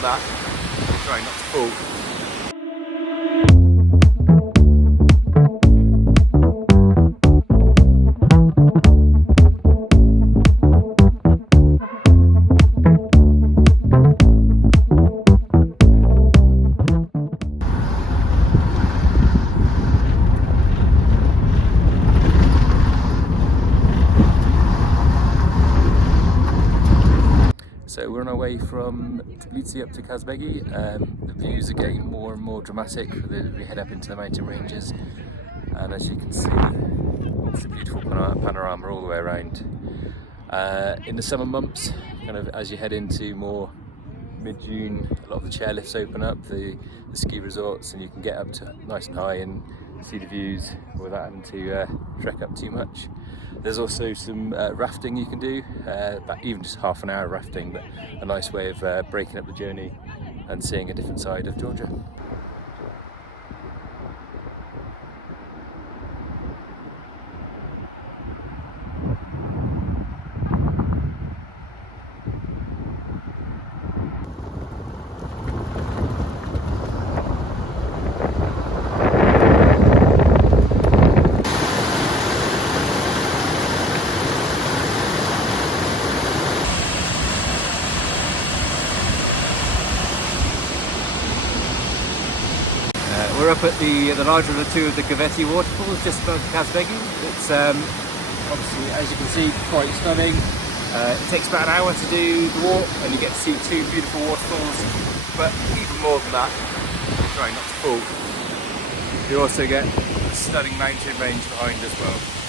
than that. Trying not to fall. So we're on our way from Tbilisi up to Kazbegi. The views are getting more and more dramatic as we head up into the mountain ranges, and as you can see, it's a beautiful panorama all the way around. In the summer months, kind of as you head into more mid-June, a lot of the chairlifts open up, the ski resorts, and you can get up to nice and high and see the views without having to trek up too much. There's also some rafting you can do, even just half an hour rafting, but a nice way of breaking up the journey and seeing a different side of Georgia. We're up at the larger of the two of the Gergeti Waterfalls, just above Kazbegi. It's obviously, as you can see, quite stunning. It takes about an hour to do the walk, and you get to see two beautiful waterfalls. But even more than that, trying not to fall, you also get a stunning mountain range behind as well.